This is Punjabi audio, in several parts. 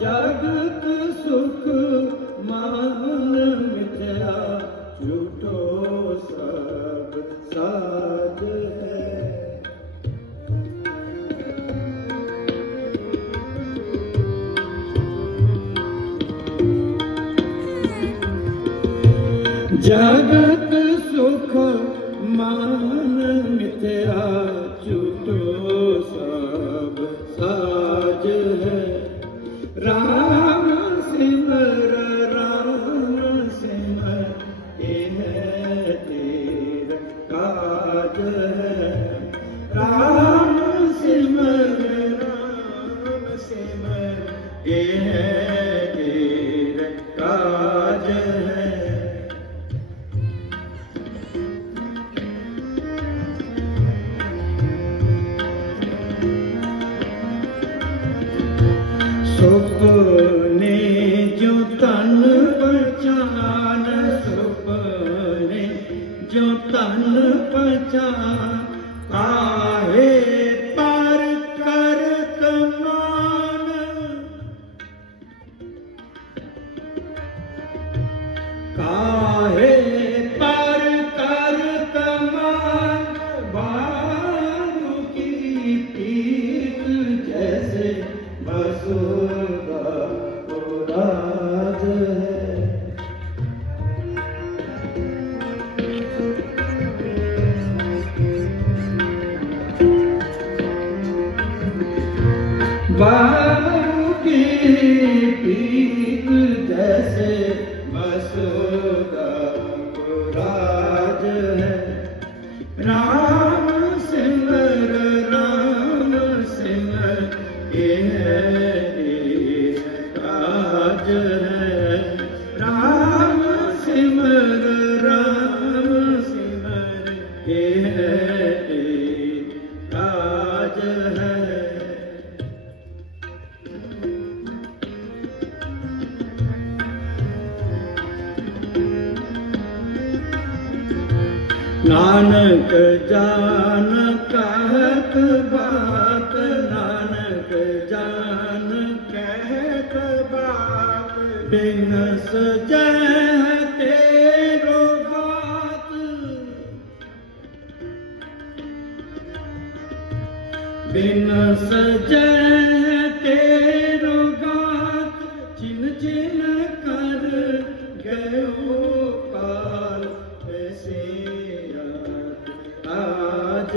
ਜਗਤ ਸੁਖ ਮਨ ਮਿਟਿਆ ਝੂਠੋ ਜਗਤ Amen. पचा काहे बारू की पीत जैसे मसूदा को राज है राज ਨਾਨਕ ਜਾਨ ਕਹਤ ਬਾਤ ਨਾਨਕ ਜਾਨ ਕਹਤ ਬਾਤ ਬਿਨ ਸਜੈ ਤੇਰੋ ਬਾਤ। ਬਿਨ ਸਜੈ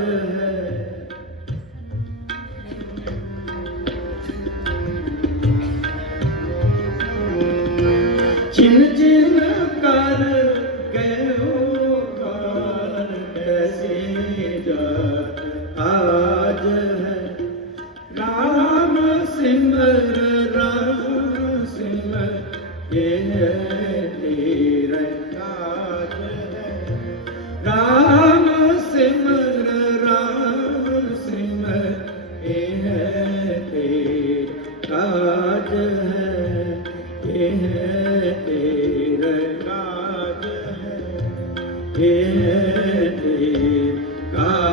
Amen. तेरे काज है तेरे काज